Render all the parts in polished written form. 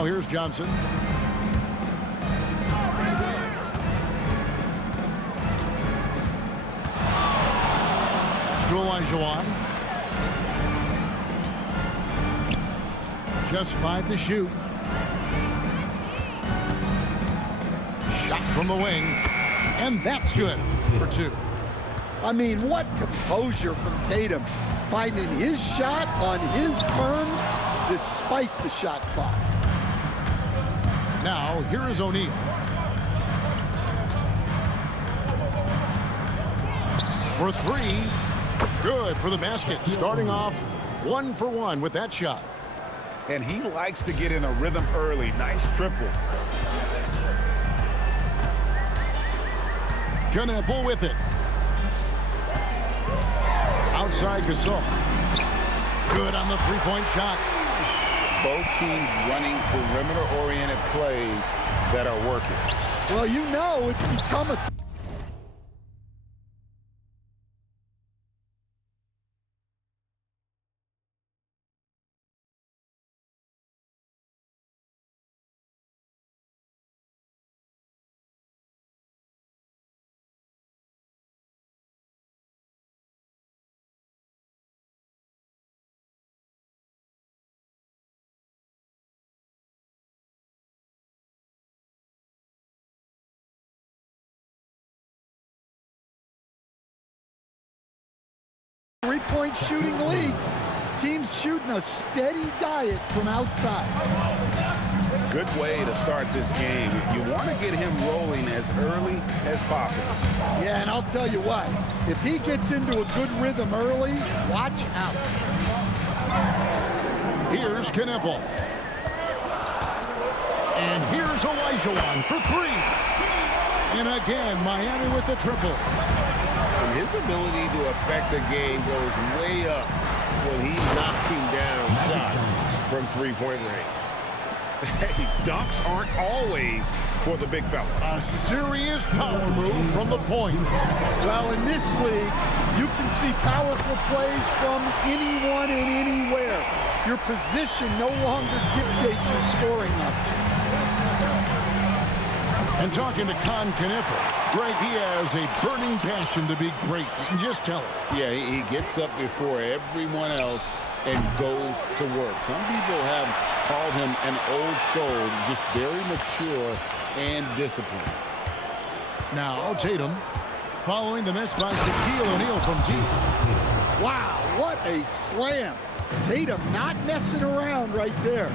Now here's Johnson. To Elijah. Just 5 to shoot. Shot from the wing. And that's good for 2. I mean, what composure from Tatum. Finding his shot on his terms despite the shot clock. Now, here is O'Neal. For 3. Good for the basket. Starting off 1 for 1 with that shot. And he likes to get in a rhythm early. Nice triple. Knappel with it. Outside Gasol. Good on the three-point shot. Both teams running perimeter-oriented plays that are working. Well, you know it's become a... three-point shooting league. Teams shooting a steady diet from outside. Good way to start this game. You want to get him rolling as early as possible. Yeah, and I'll tell you what, if he gets into a good rhythm early, watch out. Here's Knappel. And here's Elijah for 3. And again, Miami with the triple. And his ability to affect the game goes way up when he's knocking down shots from three-point range. Hey, dunks aren't always for the big fella. A serious power move from the point. Well, in this league, you can see powerful plays from anyone and anywhere. Your position no longer dictates your scoring options. And talking to Knappel, Greg, he has a burning passion to be great. You can just tell it. Yeah, he gets up before everyone else and goes to work. Some people have called him an old soul, just very mature and disciplined. Now Tatum, following the miss by Shaquille O'Neal from deep. Wow, what a slam. Tatum not messing around right there.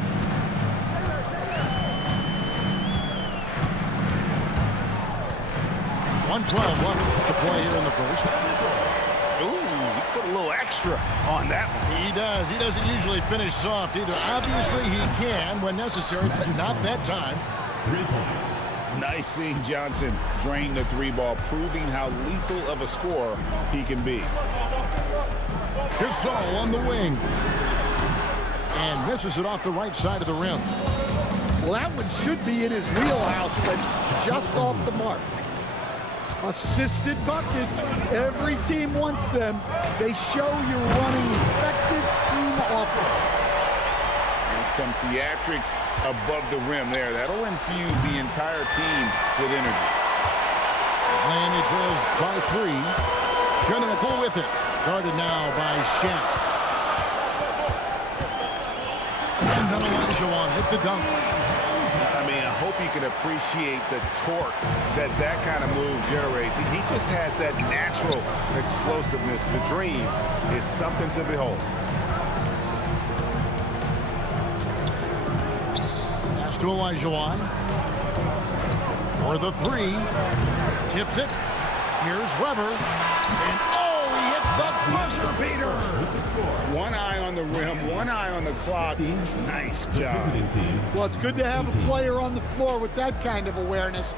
.112 left to play here in the first. Ooh, he put a little extra on that one. He does. He doesn't usually finish soft either. Obviously, he can when necessary, but not that time. 3 points. Nice seeing Johnson drain the 3-ball, proving how lethal of a scorer he can be. Gasol on the wing. And misses it off the right side of the rim. Well, that one should be in his wheelhouse, but just off the mark. Assisted buckets. Every team wants them. They show you're running effective team offense. And some theatrics above the rim there. That'll infuse the entire team with energy. Miami trails by 3. Knappel with it. Guarded now by Shaq. And then Elijah with the dunk. I mean, I hope you can appreciate the torque that kind of move generates. He just has that natural explosiveness. The dream is something to behold. Pass to Elijah for the 3. Tips it. Here's Weber. And he hits the buzzer beater. One eye on the rim, one eye on the clock. Nice job. Well, it's good to have a player on the floor with that kind of awareness.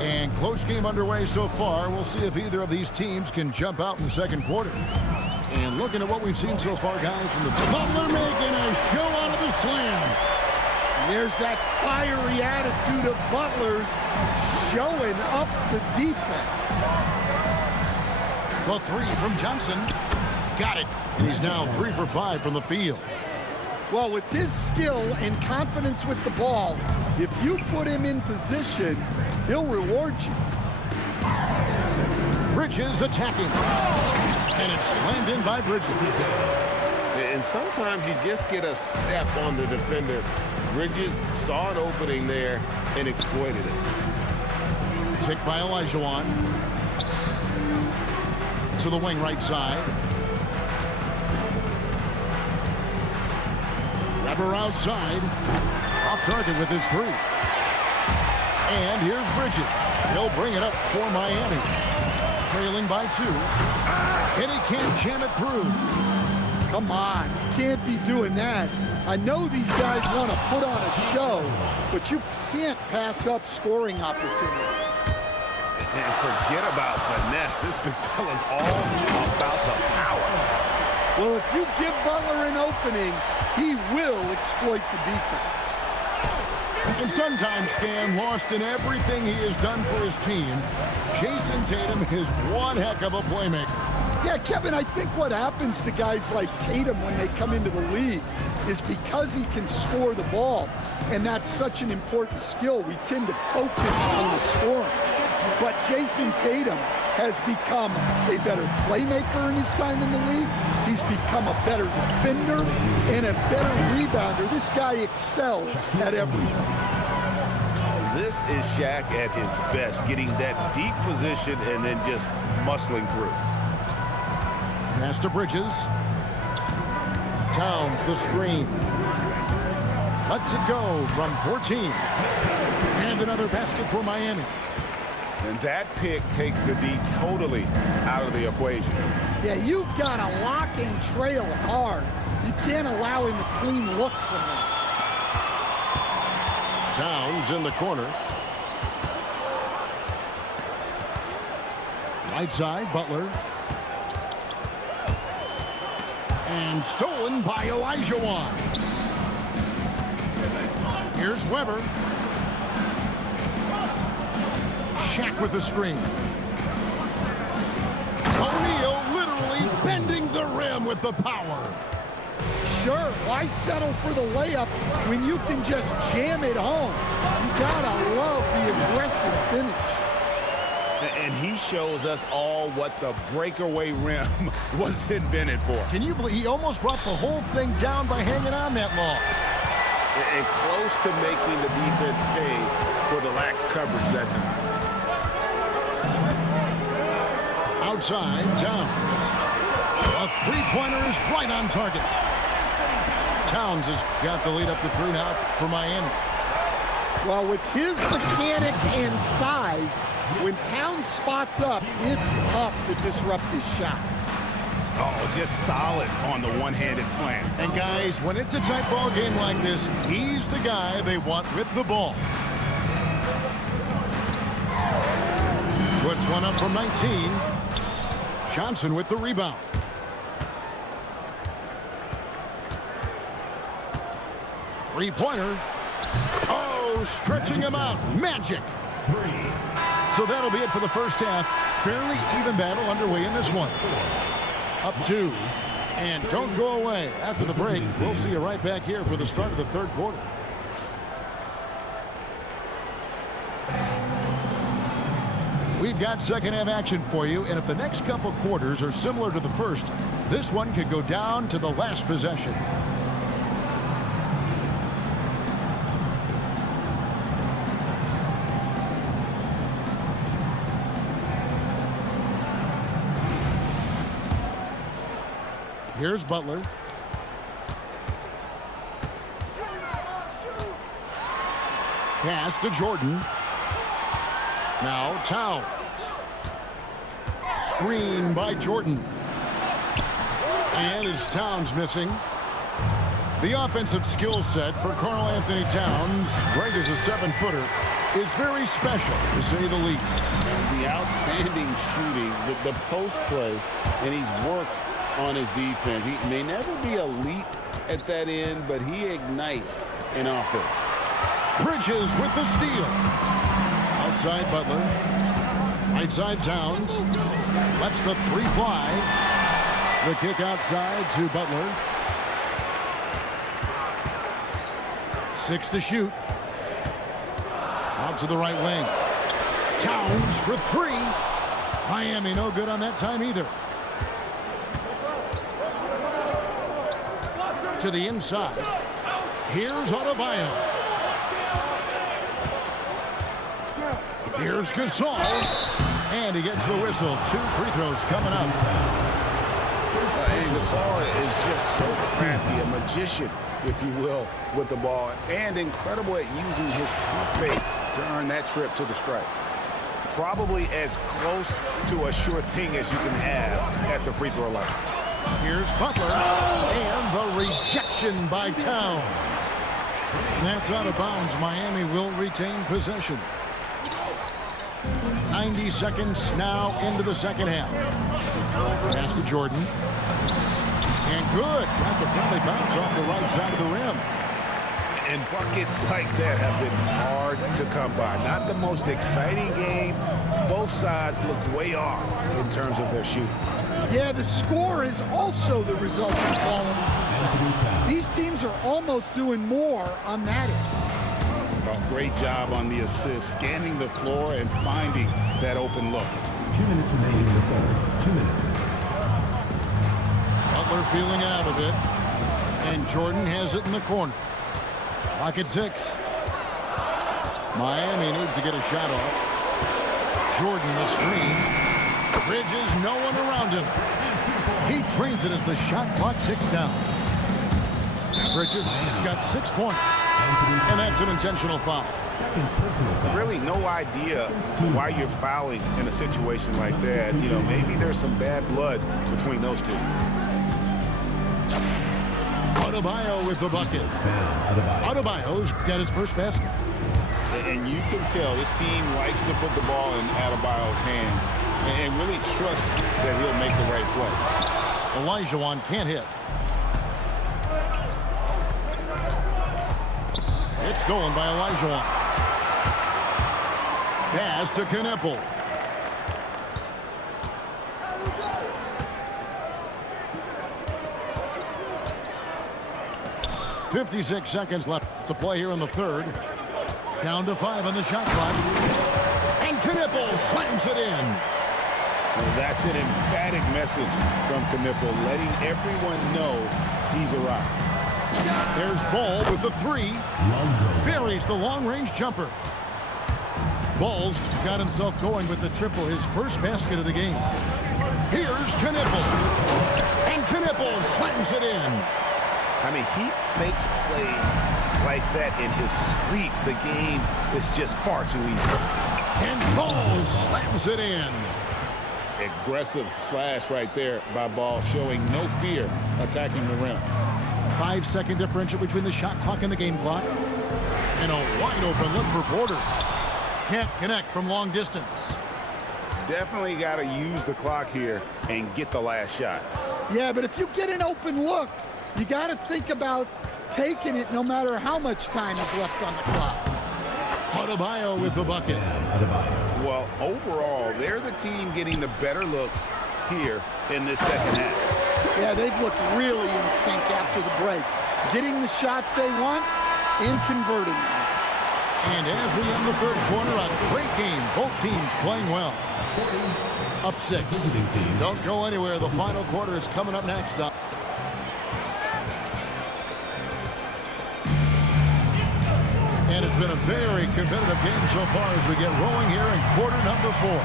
And close game underway so far. We'll see if either of these teams can jump out in the second quarter. And looking at what we've seen so far, guys, from the Butler making a show out of the slam. There's that fiery attitude of Butler's showing up the defense. The 3 from Johnson. got it. And he's now 3 for 5 from the field. Well, with his skill and confidence with the ball, if you put him in position, he'll reward you. Bridges attacking. And it's slammed in by Bridges. And sometimes you just get a step on the defender. Bridges saw an opening there and exploited it. Kick by Olajuwon. To the wing right side. Weber outside. Off target with his 3. And here's Bridges. He'll bring it up for Miami. Trailing by 2. And he can't jam it through. Come on, you can't be doing that. I know these guys want to put on a show, but you can't pass up scoring opportunities. And forget about finesse. This big fella's all about the power. Well, if you give Butler an opening, he will exploit the defense. And sometimes, Cam, lost in everything he has done for his team, Jason Tatum is one heck of a playmaker. Yeah, Kevin, I think what happens to guys like Tatum when they come into the league is because he can score the ball, and that's such an important skill, we tend to focus on the scoring. But Jason Tatum has become a better playmaker in his time in the league. He's become a better defender and a better rebounder. This guy excels at everything. This is Shaq at his best, getting that deep position and then just muscling through. Pass to Bridges. Towns the screen. Lets it go from 14. And another basket for Miami. And that pick takes the D totally out of the equation. Yeah, you've got to lock and trail hard. You can't allow him a clean look from that. Towns in the corner. Right side, Butler. And stolen by Olajuwon. Here's Weber. Shaq with the screen. O'Neal literally bending the rim with the power. Sure, why settle for the layup when you can just jam it home? You gotta love the aggressive finish. And he shows us all what the breakaway rim was invented for. Can you believe he almost brought the whole thing down by hanging on that long? And close to making the defense pay for the lax coverage that time. Outside, Towns. A three-pointer is right on target. Towns has got the lead up to 3 now for Miami. Well, with his mechanics and size, when Towns spots up, it's tough to disrupt his shot. Oh, just solid on the one-handed slam. And guys, when it's a tight ball game like this, he's the guy they want with the ball. Puts one up from 19. Johnson with the rebound. Three-pointer. Oh, stretching him out. Magic. 3. So that'll be it for the first half. Fairly even battle underway in this one. Up 2. And don't go away. After the break, we'll see you right back here for the start of the third quarter. We've got second half action for you, and if the next couple quarters are similar to the first, this one could go down to the last possession. Here's Butler. Pass to Jordan. Now Towns. Screen by Jordan. And it's Towns missing. The offensive skill set for Karl Anthony Towns, great as a 7-footer, is very special, to say the least. The outstanding shooting, the post play, and he's worked on his defense. He may never be elite at that end, but he ignites an offense. Bridges with the steal. Outside Butler. Right side Towns. Lets the 3 fly. The kick outside to Butler. 6 to shoot. Out to the right wing. Towns for 3. Miami no good on that time either. To the inside. Here's Adebayo. Here's Gasol. And he gets the whistle. 2 free throws coming up. Gasol is just so crafty, a magician, if you will, with the ball, and incredible at using his pump fake to earn that trip to the stripe. Probably as close to a sure thing as you can have at the free throw line. Here's Butler. And the rejection by Towns. And that's out of bounds. Miami will retain possession. 90 seconds now into the second half. Pass to Jordan. And good. Got the friendly bounce off the right side of the rim. And buckets like that have been hard to come by. Not the most exciting game. Both sides look way off in terms of their shooting. Yeah, the score is also the result of quality defense. These teams are almost doing more on that end. Well, great job on the assist, scanning the floor and finding that open look. 2 minutes remaining in the quarter. 2 minutes. Butler feeling out of it. And Jordan has it in the corner. Clock at 6. Miami needs to get a shot off. Jordan the screen. Bridges, no one around him. He trains it as the shot clock ticks down. Bridges got 6 points. And that's an intentional foul. Really no idea why you're fouling in a situation like that. You know, maybe there's some bad blood between those two. Adebayo with the bucket. Adebayo's got his first basket. And you can tell this team likes to put the ball in Adebayo's hands and really trust that he'll make the right play. Olajuwon can't hit. It's stolen by Olajuwon. Pass to Kneppel. .56 seconds left to play here in the third. Down to 5 on the shot clock. And Kneppel slams it in. Well, that's an emphatic message from Kneppel, letting everyone know he's arrived. There's Ball with the 3. Buries the long-range jumper. Ball's got himself going with the triple, his first basket of the game. Here's Kneppel. And Kneppel slams it in. I mean, he makes plays like that in his sleep. The game is just far too easy. And Ball slams it in. Aggressive slash right there by Ball, showing no fear attacking the rim. 5-second differential between the shot clock and the game clock. And a wide open look for Porter. Can't connect from long distance. Definitely got to use the clock here and get the last shot. Yeah, but if you get an open look, you got to think about taking it no matter how much time is left on the clock. Adebayo with the bucket. Well, overall, they're the team getting the better looks here in this second half. Yeah, they've looked really in sync after the break. Getting the shots they want and converting them. And as we end the third quarter, a great game. Both teams playing well. Up 6. Don't go anywhere. The final quarter is coming up next. And it's been a very competitive game so far as we get rolling here in quarter number 4.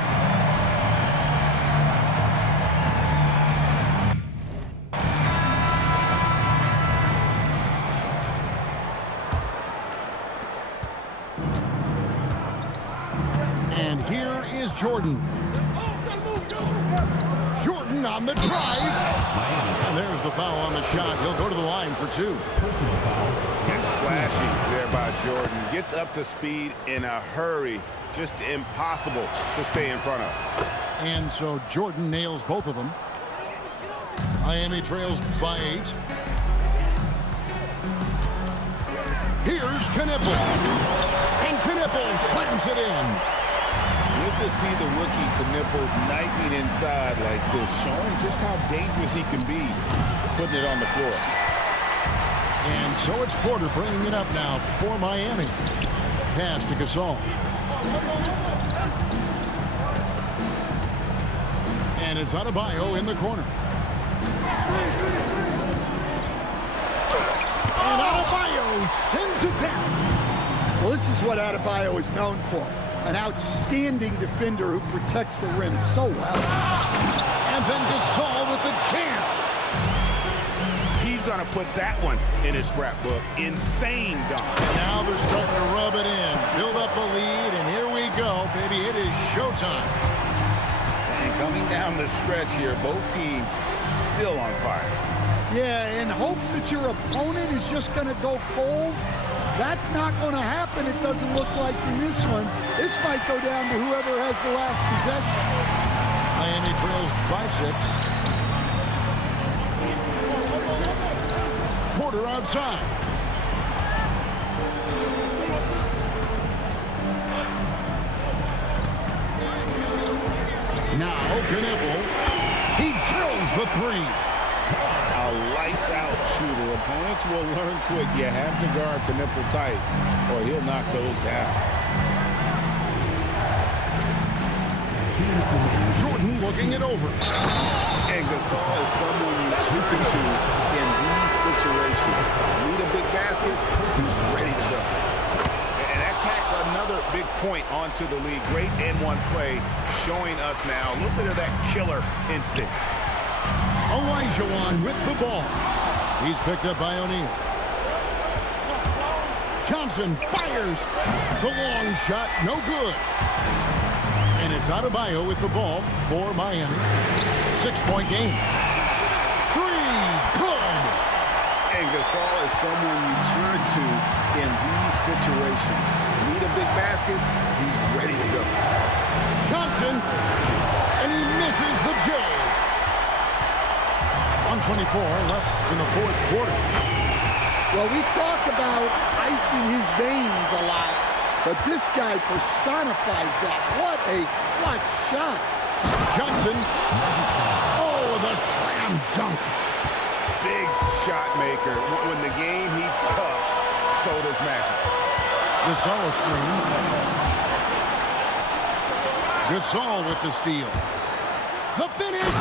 And here is Jordan. Jordan on the drive. And there's the foul on the shot. He'll go to the line for 2. Slashing there by Jordan. Gets up to speed in a hurry. Just impossible to stay in front of. And so Jordan nails both of them. Miami trails by 8. Here's Kneppel. And Kneppel slams it in. With to see the rookie Knipple knifing inside like this, showing just how dangerous he can be putting it on the floor. And so it's Porter bringing it up now for Miami. Pass to Gasol. And it's Adebayo in the corner. And Adebayo sends it down. Well, this is what Adebayo is known for. An outstanding defender who protects the rim so well. And then Gasol with the jam. He's going to put that one in his scrapbook. Insane dunk. Now they're starting to rub it in. Build up a lead, and here we go, baby. It is showtime. And coming down the stretch here, both teams still on fire. Yeah, in hopes that your opponent is just going to go cold. That's not going to happen, it doesn't look like in this one. This might go down to whoever has the last possession. Miami trails by 6. Porter outside. Now Knipple. He drills the 3. A lights-out shooter. Opponents will learn quick. You have to guard the nipple tight, or he'll knock those down. Jordan looking it over. And Gasol is someone you turn to in these situations. Need a big basket, he's ready to go. And that tacks another big point onto the league. Great N1 play, showing us now a little bit of that killer instinct. Olajuwon with the ball. He's picked up by O'Neal. Johnson fires. The long shot, no good. And it's Adebayo with the ball for Miami. 6-point game. 3, good. And Gasol is someone you turn to in these situations. Need a big basket, he's ready to go. Johnson, and he misses the J. 1:24 left in the 4th quarter. Well, we talk about icing his veins a lot, but this guy personifies that. What a clutch shot. Johnson. Oh, the slam dunk. Big shot maker. When the game heats up, so does Magic. Gasol screen. Gasol with the steal. The finish,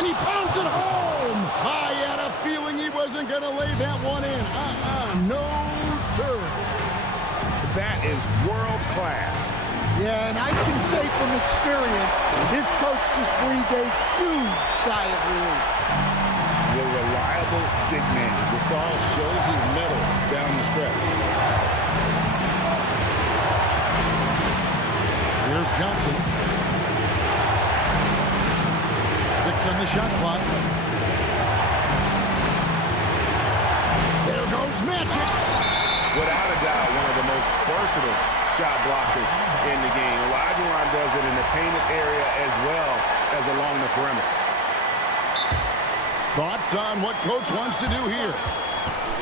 and he pounds it home. I had a feeling he wasn't going to lay that one in. No, sir. That is world class. Yeah, and I can say from experience, his coach just breathed a huge sigh of relief. The reliable big man. Gasol shows his mettle down the stretch. Here's Johnson. 6 on the shot clock. There goes Magic. Without a doubt, one of the most versatile shot blockers in the game. Olajuwon does it in the painted area as well as along the perimeter. Thoughts on what coach wants to do here?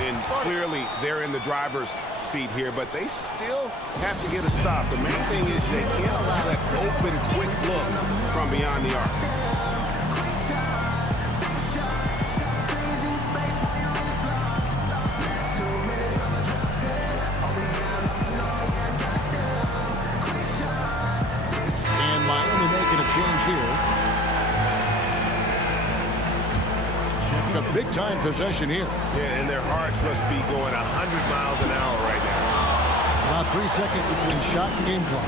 And clearly, they're in the driver's seat here, but they still have to get a stop. The main thing is they can't allow that open, quick look from beyond the arc. And Miami making a change here. A big-time possession here. Yeah, and their hearts must be going 100 miles an hour right now. About 3 seconds between shot and game clock.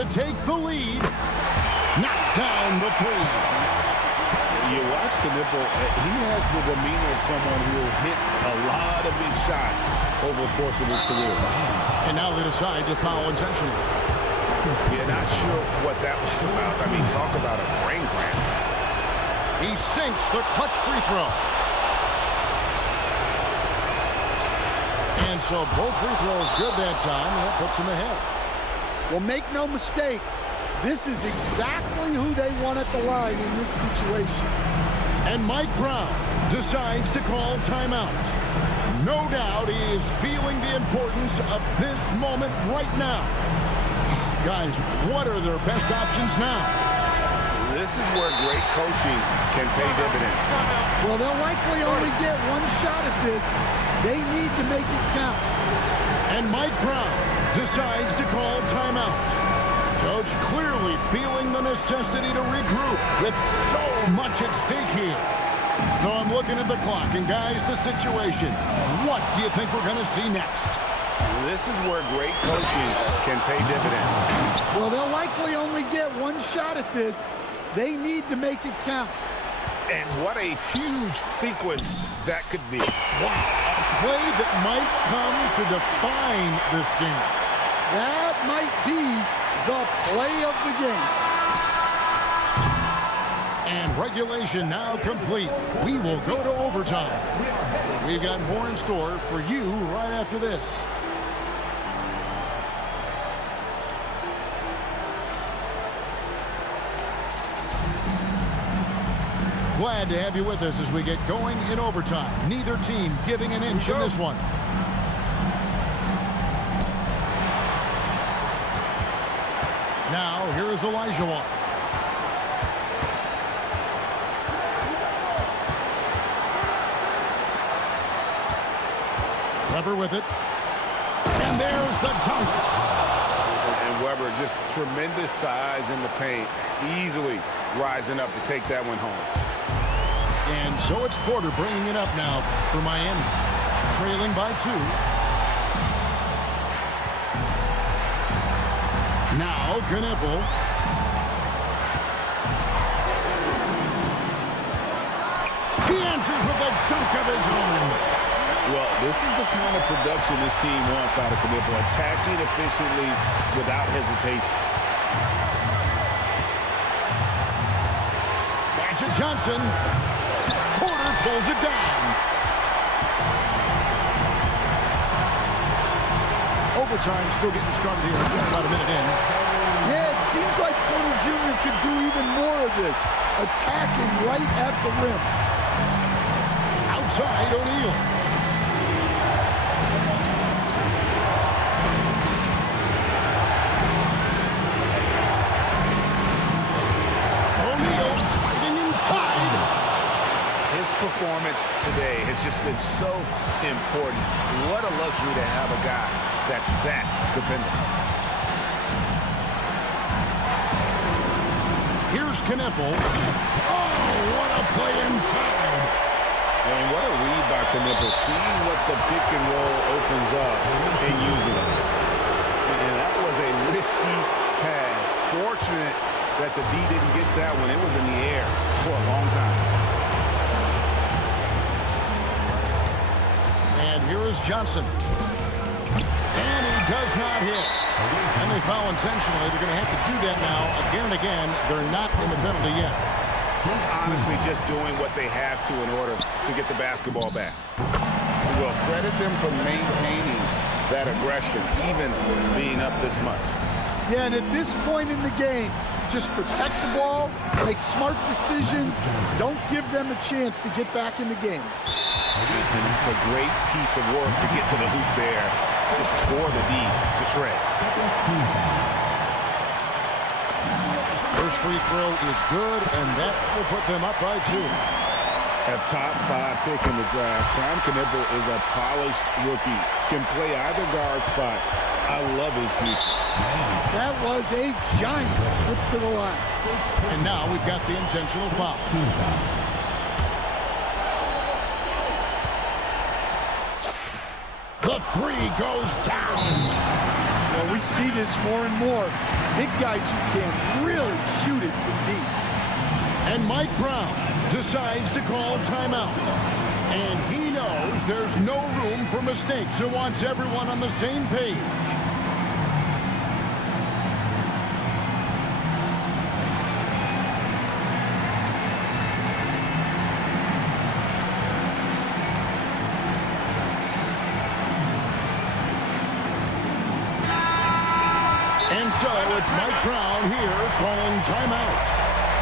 To take the lead. Knocks down the 3. You watch Knipple, he has the demeanor of someone who will hit a lot of big shots over the course of his career. And now they decide to foul intentionally. Yeah, not sure what that was about. I mean, talk about a brain cramp. He sinks the clutch free throw. And so both free throws good that time, and that puts him ahead. Well, make no mistake, this is exactly who they want at the line in this situation. And Mike Brown decides to call timeout. No doubt he is feeling the importance of this moment right now. Guys, what are their best options now? This is where great coaching can pay dividends. Well, they'll likely only get one shot at this. They need to make it count. And Mike Brown decides to call timeout. Coach clearly feeling the necessity to regroup with so much at stake here. So I'm looking at the clock, and guys, the situation. What do you think we're going to see next? This is where great coaching can pay dividends. Well, they'll likely only get one shot at this. They need to make it count. And what a huge sequence that could be. Wow, a play that might come to define this game. That might be the play of the game. And regulation now complete. We will go to overtime. We've got more in store for you right after this. Glad to have you with us as we get going in overtime. Neither team giving an inch in this one. Now, here is Elijah. Weber with it. And there's the dunk. And Weber, just tremendous size in the paint. Easily rising up to take that one home. And so it's Porter bringing it up now for Miami. Trailing by 2. Now, Knippel. He answers with a dunk of his own. Well, this is the kind of production this team wants out of Knippel. Attacking efficiently without hesitation. Magic Johnson. Porter pulls it down. Overtime still getting started here. Just about a minute in. Yeah, it seems like Porter Jr. could do even more of this. Attacking right at the rim. Outside, O'Neal. O'Neal fighting inside. His performance today has just been so important. What a luxury to have a guy that's that dependable. Here's Knippel. Oh, what a play inside. And what a read by Knippel, seeing what the pick and roll opens up and using it. And that was a risky pass. Fortunate that the D didn't get that one. It was in the air for a long time. And here is Johnson. And he does not hit. And they foul intentionally. They're going to have to do that now again and again. They're not in the penalty yet. Honestly, just doing what they have to in order to get the basketball back. Well, credit them for maintaining that aggression, even being up this much. Yeah, and at this point in the game, just protect the ball, make smart decisions, don't give them a chance to get back in the game. And it's a great piece of work to get to the hoop there. Just tore the D to shreds. First free throw is good, and that will put them up by 2. A top 5 pick in the draft. Tom Knippel is a polished rookie. Can play either guard spot. I love his future. That was a giant trip to the line. And now we've got the intentional foul. The 3 goes down. Well, we see this more and more. Big guys who can really shoot it from deep. And Mike Brown decides to call timeout. And he knows there's no room for mistakes and wants everyone on the same page. And so it's Mike Brown here calling timeout.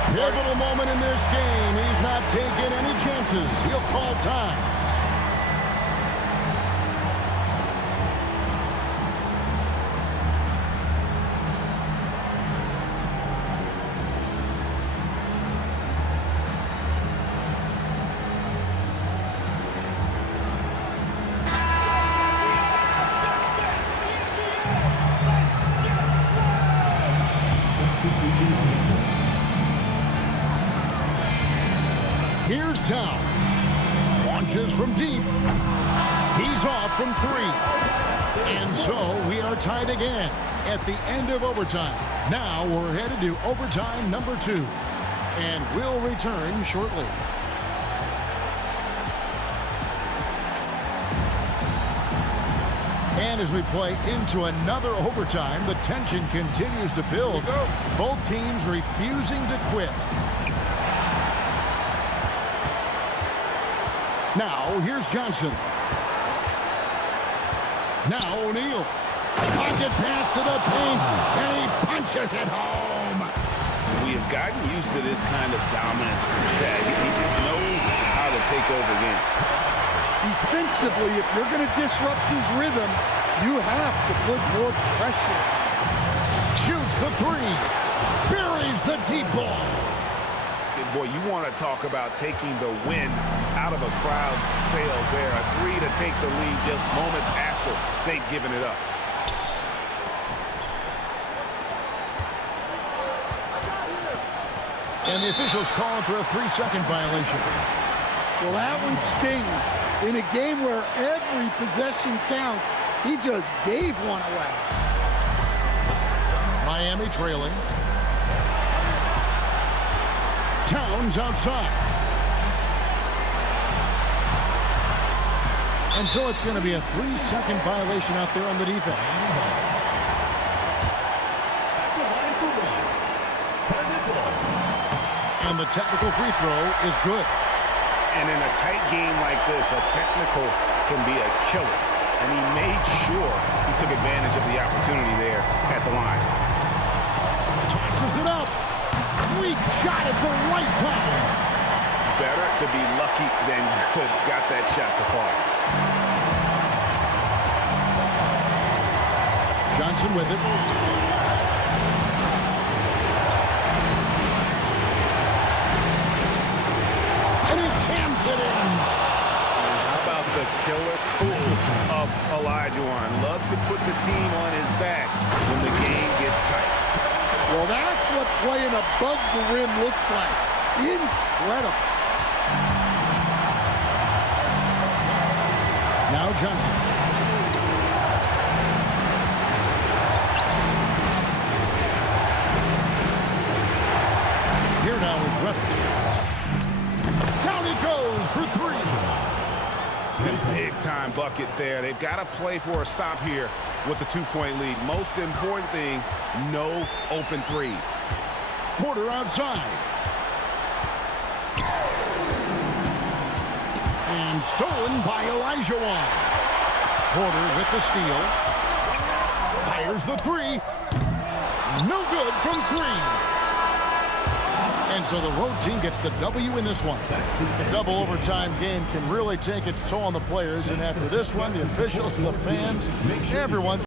Pivotal moment in this game. He's not taking any chances. He'll call time. down. Launches from deep. He's off from 3. And so we are tied again at the end of overtime. Now we're headed to overtime number 2. And we'll return shortly. And as we play into another overtime, the tension continues to build. Both teams refusing to quit. Now, here's Johnson. Now O'Neal. Pocket pass to the paint, and he punches it home. We have gotten used to this kind of dominance from Shaq. He just knows how to take over games. Defensively, if you're going to disrupt his rhythm, you have to put more pressure. Shoots the 3. Buries the deep ball. Boy, you want to talk about taking the wind out of a crowd's sails there. A 3 to take the lead just moments after they've given it up. And the officials calling for a 3-second violation. Well, that one stings. In a game where every possession counts, he just gave one away. Miami trailing. Towns outside. And so it's going to be a 3-second violation out there on the defense. And the technical free throw is good. And in a tight game like this, a technical can be a killer. And he made sure he took advantage of the opportunity there at the line. Tosses it up. Sweet shot at the right time. Better to be lucky than good. Got that shot to fall. Johnson with it. And he jams it in. How about the killer cool of Olajuwon? Loves to put the team on his back when the game gets tight. Well, that's what playing above the rim looks like. Incredible. Now Johnson. Here now is Webber. Down he goes for 3. Big-time bucket there. They've got to play for a stop here with the 2-point lead. Most important thing, no open threes. Porter outside. And stolen by Olajuwon. Porter with the steal. Fires the 3. No good from 3. And so the road team gets the W in this one. A double overtime game can really take its toll on the players. And after this one, the officials, the fans, everyone's